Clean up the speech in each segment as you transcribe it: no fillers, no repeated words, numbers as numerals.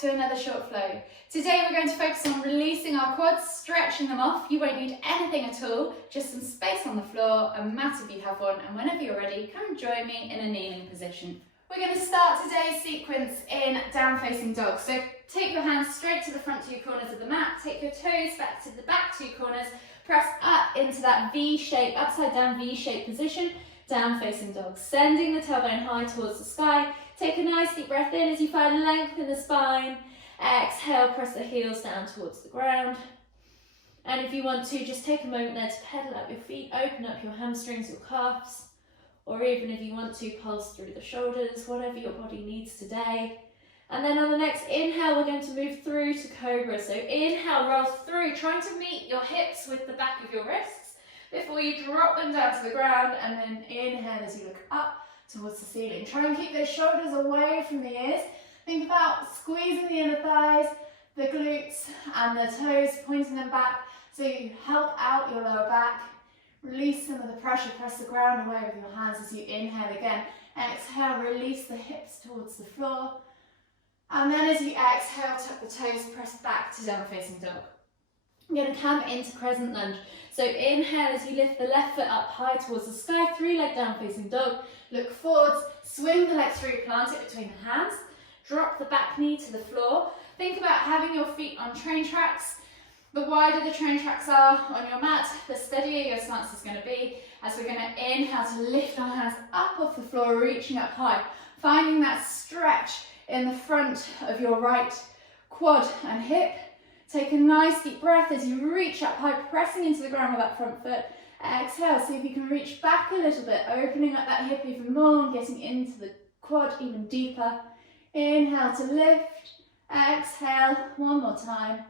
to another short flow. Today we're going to focus on releasing our quads, stretching them off. You won't need anything at all, just some space on the floor, a mat if you have one, and whenever you're ready, come and join me in a kneeling position. We're going to start today's sequence in down facing dog. So take your hands straight to the front two corners of the mat, take your toes back to the back two corners, press up into that V shape, upside down V shape position, down facing dog, sending the tailbone high towards the sky. Take a nice deep breath in as you find length in the spine. Exhale, press the heels down towards the ground. And if you want to, just take a moment there to pedal up your feet, open up your hamstrings, your calves, or even if you want to, pulse through the shoulders, whatever your body needs today. And then on the next inhale, we're going to move through to Cobra. So inhale, roll through, trying to meet your hips with the back of your wrists before you drop them down to the ground, and then inhale as you look up towards the ceiling. Try and keep those shoulders away from the ears. Think about squeezing the inner thighs, the glutes and the toes, pointing them back so you help out your lower back. Release some of the pressure, press the ground away with your hands as you inhale again. Exhale, release the hips towards the floor. And then as you exhale, tuck the toes, press back to down facing dog. I'm going to come into crescent lunge. So inhale as you lift the left foot up high towards the sky, three-leg down facing dog. Look forwards, swing the leg through, plant it between the hands. Drop the back knee to the floor. Think about having your feet on train tracks. The wider the train tracks are on your mat, the steadier your stance is going to be, as we're going to inhale to lift our hands up off the floor, reaching up high, finding that stretch in the front of your right quad and hip. Take a nice deep breath as you reach up high, pressing into the ground with that front foot. Exhale, see if you can reach back a little bit, opening up that hip even more and getting into the quad even deeper. Inhale to lift, exhale, one more time.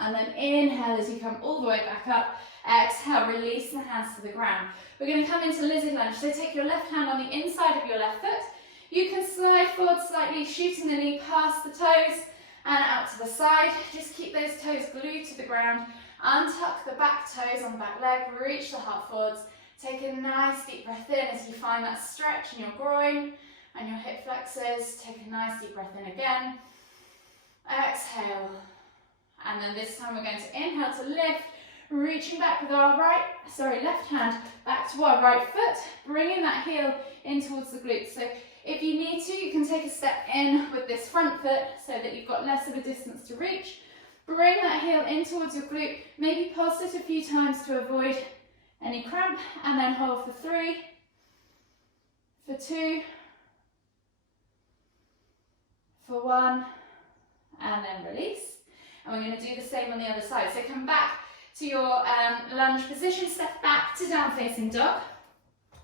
And then inhale as you come all the way back up. Exhale, release the hands to the ground. We're going to come into lizard lunge. So take your left hand on the inside of your left foot. You can slide forward slightly, shooting the knee past the toes and out to the side. Just keep those toes glued to the ground. Untuck the back toes on the back leg, reach the heart forwards. Take a nice deep breath in as you find that stretch in your groin and your hip flexors. Take a nice deep breath in again. Exhale. And then this time we're going to inhale to lift, reaching back with our left hand back to our right foot, bringing that heel in towards the glutes. So if you need to, you can take a step in with this front foot so that you've got less of a distance to reach. Bring that heel in towards your glute, maybe pulse it a few times to avoid any cramp, and then hold for 3, for 2, for 1, and then release. And we're going to do the same on the other side. So come back to your lunge position, step back to down facing dog,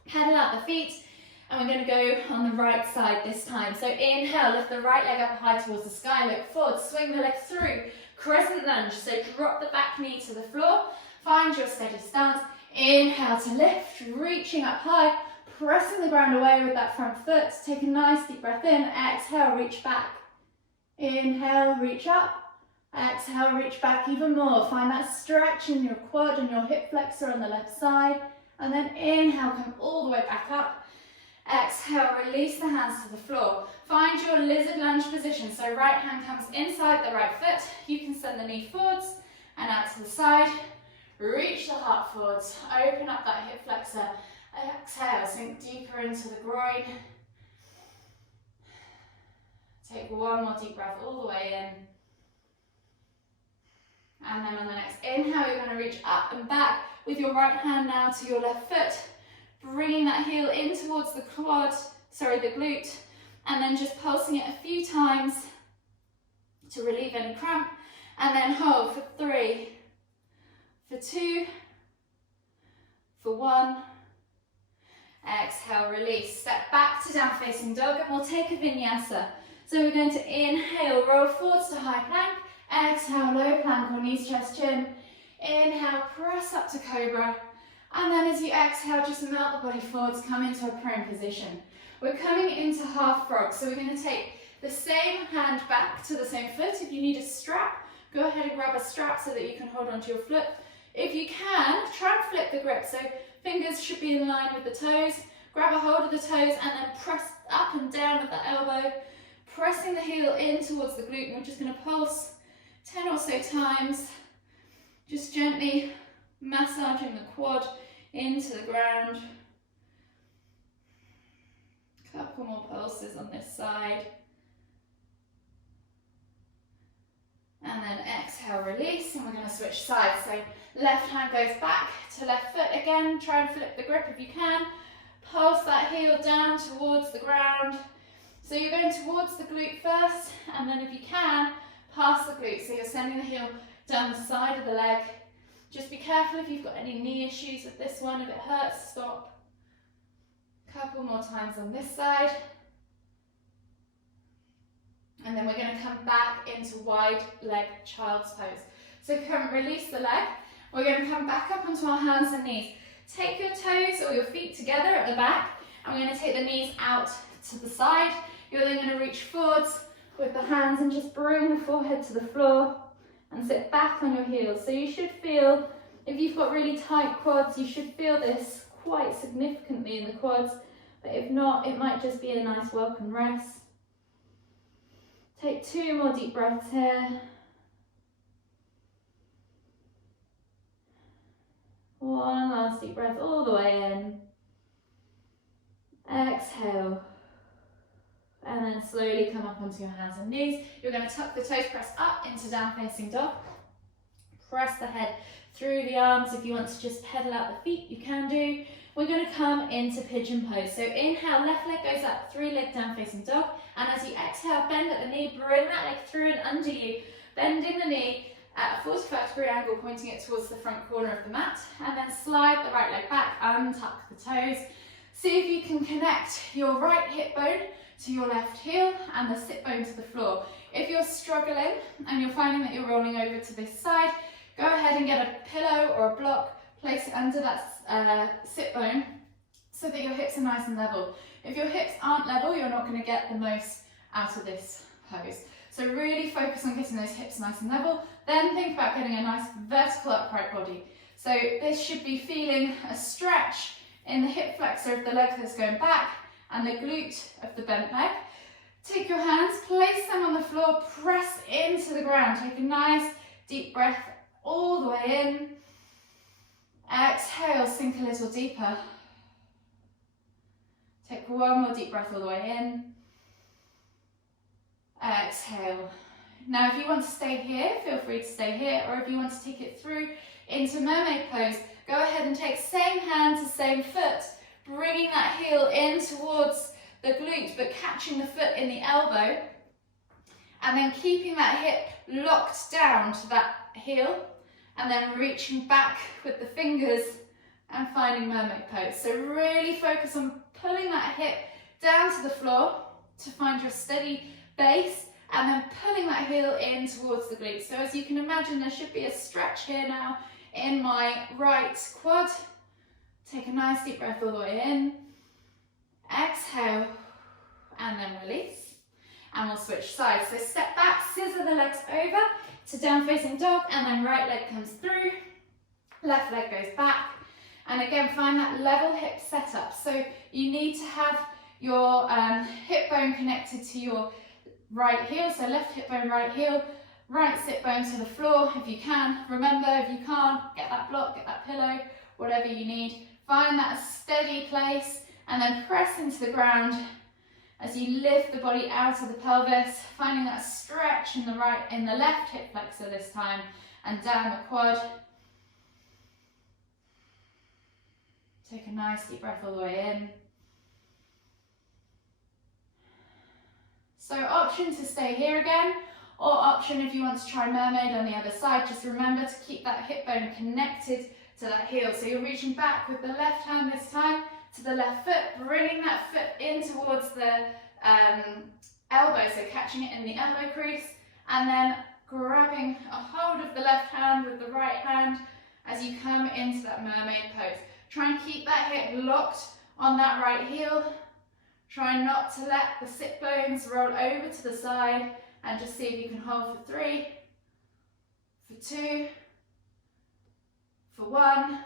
pedal out the feet, and we're going to go on the right side this time. So inhale, lift the right leg up high towards the sky, look forward, swing the leg through, crescent lunge. So drop the back knee to the floor, find your steady stance. Inhale to lift, reaching up high, pressing the ground away with that front foot. Take a nice deep breath in, exhale, reach back. Inhale, reach up. Exhale, reach back even more. Find that stretch in your quad and your hip flexor on the left side. And then inhale, come all the way back up. Exhale, release the hands to the floor. Find your lizard lunge position. So right hand comes inside the right foot. You can send the knee forwards and out to the side. Reach the heart forwards. Open up that hip flexor. Exhale, sink deeper into the groin. Take one more deep breath all the way in. And then on the next inhale, you're going to reach up and back with your right hand now to your left foot, bringing that heel in towards the glute, and then just pulsing it a few times to relieve any cramp, and then hold for 3, for 2, for 1. Exhale, release. Step back to down facing dog, and we'll take a vinyasa. So we're going to inhale, roll forwards to high plank. Exhale, low plank or knees, chest, chin. Inhale, press up to cobra. And then as you exhale, just melt the body forwards, come into a prone position. We're coming into half frog. So we're going to take the same hand back to the same foot. If you need a strap, go ahead and grab a strap so that you can hold onto your foot. If you can, try and flip the grip. So fingers should be in line with the toes. Grab a hold of the toes and then press up and down with the elbow. pressing the heel in towards the glute, and we're just going to pulse 10 or so times, just gently massaging the quad into the ground. Couple more pulses on this side. And then exhale, release, and we're going to switch sides. So left hand goes back to left foot again. Try and flip the grip if you can. Pulse that heel down towards the ground. So you're going towards the glute first, and then if you can, past the glute. So you're sending the heel down the side of the leg. Just be careful if you've got any knee issues with this one. If it hurts, stop. Couple more times on this side. And then we're going to come back into wide leg child's pose. So come release the leg. We're going to come back up onto our hands and knees. Take your toes or your feet together at the back, and we're going to take the knees out to the side. You're then going to reach forwards with the hands and just bring the forehead to the floor and sit back on your heels. So you should feel, if you've got really tight quads, you should feel this quite significantly in the quads, but if not, it might just be a nice welcome rest. Take 2 more deep breaths here. 1 last deep breath all the way in. Exhale. And then slowly come up onto your hands and knees. You're going to tuck the toes, press up into down facing dog. Press the head through the arms. If you want to just pedal out the feet, you can do. We're going to come into pigeon pose. So inhale, left leg goes up, 3 leg down facing dog. And as you exhale, bend at the knee, bring that leg through and under you. Bending the knee at a 45-degree angle, pointing it towards the front corner of the mat. And then slide the right leg back, untuck the toes. See if you can connect your right hip bone to your left heel and the sit bone to the floor. If you're struggling and you're finding that you're rolling over to this side, go ahead and get a pillow or a block, place it under that sit bone so that your hips are nice and level. If your hips aren't level, you're not going to get the most out of this pose. So really focus on getting those hips nice and level. Then think about getting a nice vertical upright body. So this should be feeling a stretch in the hip flexor of the leg that's going back and the glute of the bent leg. Take your hands, place them on the floor, press into the ground. Take a nice deep breath all the way in. Exhale, sink a little deeper. Take 1 more deep breath all the way in. Exhale. Now if you want to stay here, feel free to stay here, or if you want to take it through into mermaid pose, go ahead and take same hand to same foot, bringing that heel in towards the glute, but catching the foot in the elbow, and then keeping that hip locked down to that heel, and then reaching back with the fingers and finding mermaid pose. So really focus on pulling that hip down to the floor to find your steady base, and then pulling that heel in towards the glute. So as you can imagine, there should be a stretch here now in my right quad. Take a nice deep breath all the way in. Exhale, and then release. And we'll switch sides. So step back, scissor the legs over to down facing dog, and then right leg comes through, left leg goes back. And again, find that level hip setup. So you need to have your hip bone connected to your right heel. So left hip bone, right heel, right sit bone to the floor if you can. Remember, if you can't, get that block, get that pillow, whatever you need. Find that steady place and then press into the ground as you lift the body out of the pelvis, finding that stretch in the left hip flexor this time, and down the quad. Take a nice deep breath all the way in. So option to stay here again, or option if you want to try mermaid on the other side. Just remember to keep that hip bone connected to that heel. So you're reaching back with the left hand this time to the left foot, bringing that foot in towards the elbow, so catching it in the elbow crease, and then grabbing a hold of the left hand with the right hand as you come into that mermaid pose. Try and keep that hip locked on that right heel. Try not to let the sit bones roll over to the side, and just see if you can hold for 3, for 2, for 1,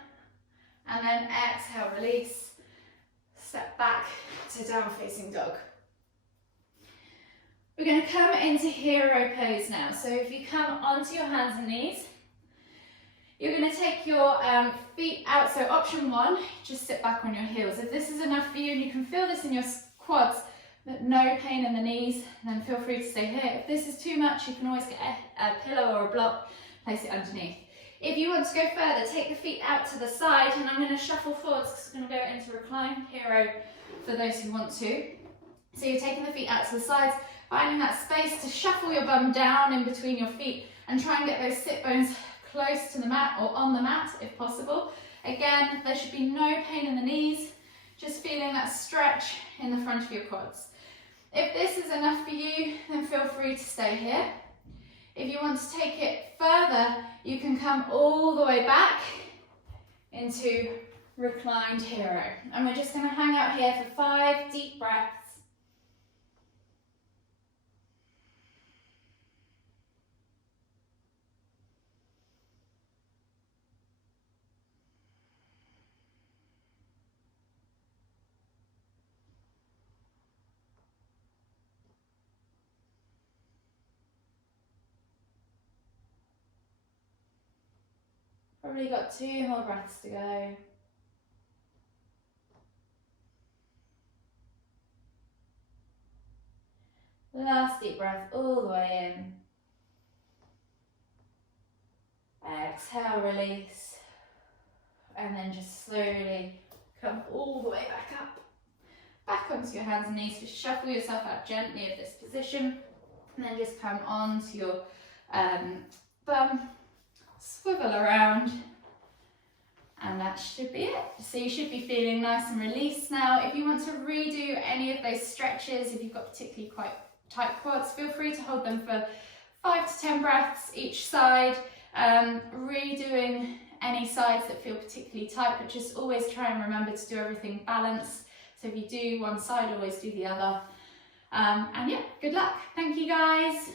and then exhale, release. Step back to down facing dog. We're going to come into hero pose now. So if you come onto your hands and knees, you're going to take your feet out. So option one, just sit back on your heels. If this is enough for you and you can feel this in your quads, but no pain in the knees, then feel free to stay here. If this is too much, you can always get a pillow or a block, place it underneath. If you want to go further, take the feet out to the side, and I'm going to shuffle forwards because we're going to go into recline hero for those who want to. So you're taking the feet out to the sides, finding that space to shuffle your bum down in between your feet and try and get those sit bones close to the mat or on the mat if possible. Again, there should be no pain in the knees, just feeling that stretch in the front of your quads. If this is enough for you, then feel free to stay here. If you want to take it further, you can come all the way back into reclined hero. And we're just going to hang out here for 5 deep breaths. Probably got 2 more breaths to go. Last deep breath all the way in. Exhale, release. And then just slowly come all the way back up. Back onto your hands and knees. Just shuffle yourself out gently of this position. And then just come onto your bum. Swivel around, and that should be it. So you should be feeling nice and released now. If you want to redo any of those stretches, if you've got particularly quite tight quads, feel free to hold them for 5 to 10 breaths each side, redoing any sides that feel particularly tight, but just always try and remember to do everything balanced. So if you do one side, always do the other. And yeah, good luck. Thank you guys.